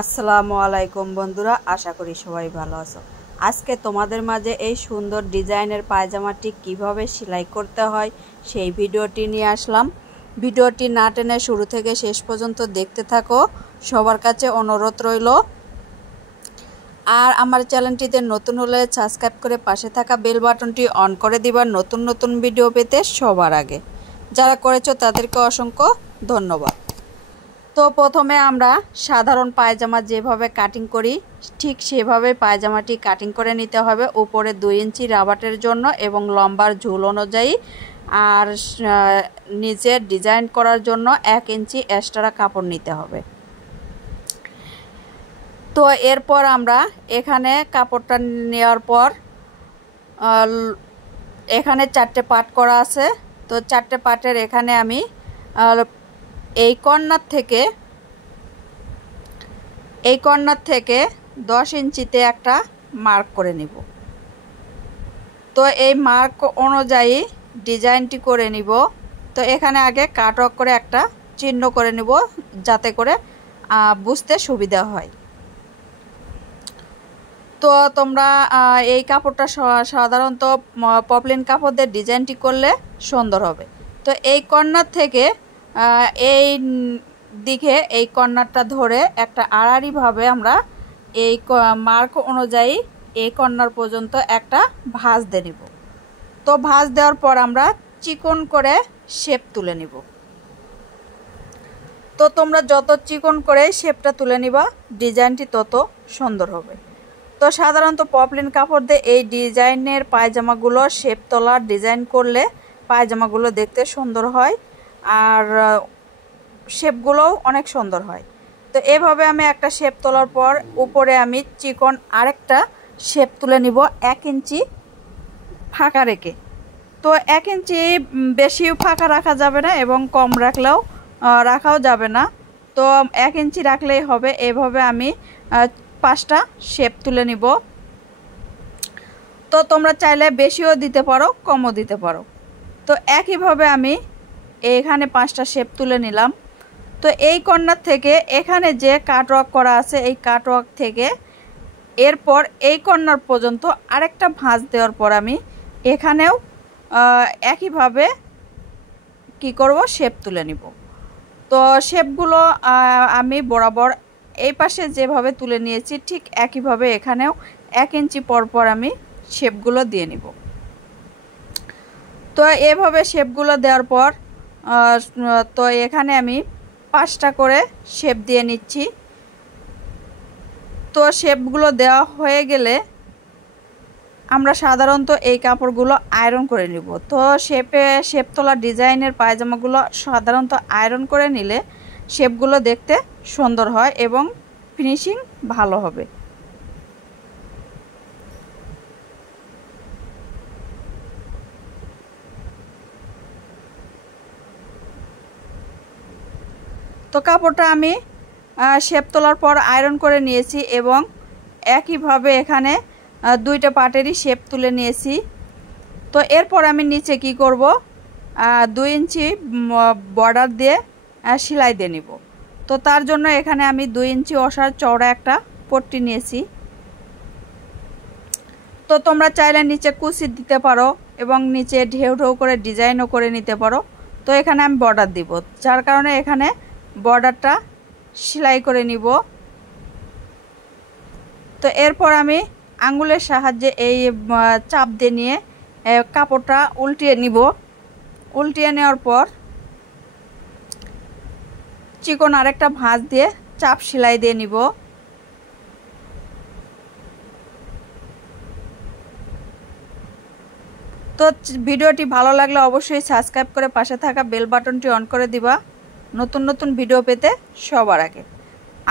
আসসালামু আলাইকুম বন্ধুরা, আশা করি সবাই ভালো আছো। আজকে তোমাদের মাঝে এই সুন্দর ডিজাইনের পায়জামাটি কিভাবে সেলাই করতে হয় সেই ভিডিওটি নিয়ে আসলাম। ভিডিওটি না টেনে শুরু থেকে শেষ পর্যন্ত দেখতে থাকো, সবার কাছে অনুরোধ রইল। আর আমার চ্যানেলটিতে নতুন হলে সাবস্ক্রাইব করে পাশে থাকা বেল বাটনটি অন করে দিবা নতুন নতুন ভিডিও পেতে সবার আগে। যারা করেছো তাদেরকে অসংখ্য ধন্যবাদ। তো প্রথমে আমরা সাধারণ পায়জামা যেভাবে কাটিং করি ঠিক সেভাবে পায়জামাটি কাটিং করে নিতে হবে। উপরে 2 ইঞ্চি রাবাটের জন্য এবং লম্বার ঝুল অনুযায়ী, আর নিচে ডিজাইন করার জন্য 1 ইঞ্চি এক্সট্রা কাপড় নিতে হবে। তো এরপর আমরা এখানে কাপড়টা নেওয়ার পর এখানে 4টে পার্ট করা আছে। তো 4টে পার্টের এখানে আমি এই কর্নার থেকে 10 ইঞ্চিতে একটা মার্ক করে নিব। তো এই মার্ক অনুযায়ী ডিজাইনটি করে নিব। তো এখানে আগে কাটওয়ার্ক করে একটা চিহ্ন করে নিব যাতে করে বুঝতে সুবিধা হয়। তো তোমরা এই কাপড়টা সাধারণত পপলিন কাপড় দিয়ে ডিজাইনটি করলে সুন্দর হবে। তো এই কর্নার থেকে এই দিকে এই কর্নারটা ধরে একটা আড়াআড়িভাবে আমরা এই মার্ক অনুযায়ী এই কর্নার পর্যন্ত একটা ভাঁজ দিয়ে নিব। তো ভাঁজ দেওয়ার পর আমরা চিকন করে শেপ তুলে নিব। তো তোমরা যত চিকন করে শেপটা তুলে নিবা ডিজাইনটি তত সুন্দর হবে। তো সাধারণত পপলিন কাপড় দিয়ে এই ডিজাইনের পায়জামাগুলো শেপ তোলার ডিজাইন করলে পায়জামাগুলো দেখতে সুন্দর হয় আর শেপগুলোও অনেক সুন্দর হয়। তো এভাবে আমি একটা শেপ তোলার পর উপরে আমি চিকন আরেকটা শেপ তুলে নিব 1 ইঞ্চি ফাঁকা রেখে। তো 1 ইঞ্চি বেশি ফাঁকা রাখা যাবে না এবং কম রাখাও যাবে না। তো 1 ইঞ্চি রাখলেই হবে। এভাবে আমি 5টা শেপ তুলে নিব। তো তোমরা চাইলে বেশিও দিতে পারো কমও দিতে পারো। তো একইভাবে আমি এখানে 5টা শেপ তুলে নিলাম। তো এই কর্নার থেকে এখানে যে কাটওয়ার্ক করা আছে এই কাটওয়ার্ক থেকে এরপর এই কর্নার পর্যন্ত আরেকটা ভাঁজ দেওয়ার পর আমি এখানেও একইভাবে কি করব শেপ তুলে নিব। তো শেপগুলো আমি বরাবর এই পাশে যেভাবে তুলে নিয়েছি ঠিক একইভাবে এখানেও 1 ইঞ্চি পর আমি শেপগুলো দিয়ে নিব। তো এভাবে শেপগুলো দেওয়ার পর তো এখানে আমি 5টা করে শেপ দিয়ে নিচ্ছি। তো শেপগুলো দেওয়া হয়ে গেলে আমরা সাধারণত এই কাপড়গুলো আয়রন করে নিব। তো শেপ তোলা ডিজাইনের পায়জামাগুলো সাধারণত আয়রন করে নিলে শেপগুলো দেখতে সুন্দর হয় এবং ফিনিশিং ভালো হবে। তো কাপড়টা আমি শেপ তোলার পর আয়রন করে নিয়েছি এবং একইভাবে এখানে 2টা পার্টেরই শেপ তুলে নিয়েছি। তো এরপর আমি নিচে কি করব 2 ইঞ্চি বর্ডার দিয়ে সেলাই দিয়ে নিব। তো তার জন্য এখানে আমি 2 ইঞ্চি ওসার চওড়া একটা পট্টি নিয়েছি। তো তোমরা চাইলে নিচে কুচি দিতে পারো এবং নিচে ঢেউ ঢেউ করে ডিজাইনও করে নিতে পারো। তো এখানে আমি বর্ডার দিব, যার কারণে এখানে বর্ডারটা সেলাই করে নিব। তো এরপর আমি আঙ্গুলের সাহায্যে এই চাপ দিয়ে নিয়ে কাপড়টা উল্টিয়ে নিব। উল্টিয়ে নেওয়ার পর চিকন আরেকটা ভাঁজ দিয়ে চাপ সেলাই দিয়ে নিব। তো ভিডিওটি ভালো লাগলে অবশ্যই সাবস্ক্রাইব করে পাশে থাকা বেল বাটনটি অন করে দিবা নতুন নতুন ভিডিও পেতে সবার আগে।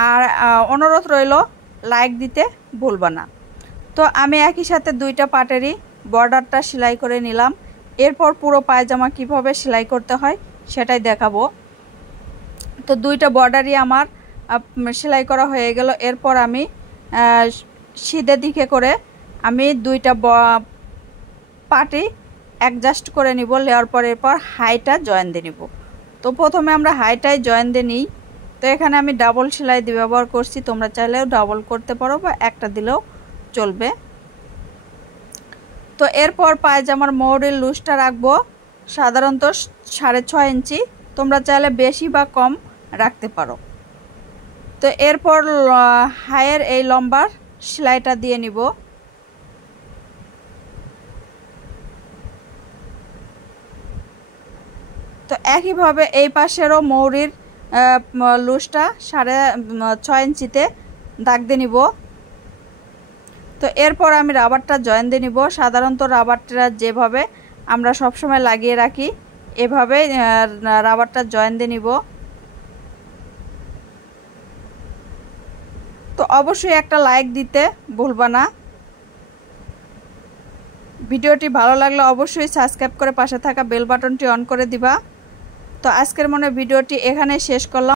আর অনুরোধ রইল লাইক দিতে ভুলবা না। তো আমি একই সাথে 2টা পার্টেরই বর্ডারটা সেলাই করে নিলাম। এরপর পুরো পায়জামা কিভাবে সেলাই করতে হয় সেটাই দেখাবো। তো 2টা বর্ডারই আমার সেলাই করা হয়ে গেল। এরপর আমি সিধে দিকে করে আমি 2টা পার্টি অ্যাডজাস্ট করে নিব। নেওয়ার পর এরপর হাইটা জয়েন দিয়ে নিব। তো প্রথমে আমরা হাইটাই জয়েন দিয়ে নিই। তো এখানে আমি ডাবল সেলাই দিয়ে ব্যবহার করছি, তোমরা চাইলেও ডাবল করতে পারো বা একটা দিলেও চলবে। তো এরপর পায়জামার মহরির লুজটা রাখবো সাধারণত 6.5 ইঞ্চি, তোমরা চাইলে বেশি বা কম রাখতে পারো। তো এরপর হায়ের এই লম্বার সেলাইটা দিয়ে নিব। তো একইভাবে এই পাশেরও মহরির লুজটা 6.5 ইঞ্চিতে দাগ দিয়ে নিব। তো এরপর আমি রাবারটা জয়েন দিয়ে নিব। সাধারণত রাবারটা যেভাবে আমরা সবসময় লাগিয়ে রাখি এভাবে রাবারটা জয়েন দিয়ে নিব। তো অবশ্যই একটা লাইক দিতে ভুলবা না। ভিডিওটি ভালো লাগলে অবশ্যই সাবস্ক্রাইব করে পাশে থাকা বেল বাটনটি অন করে দিবা। তো আজকের মনে ভিডিওটি এখানে শেষ করলাম।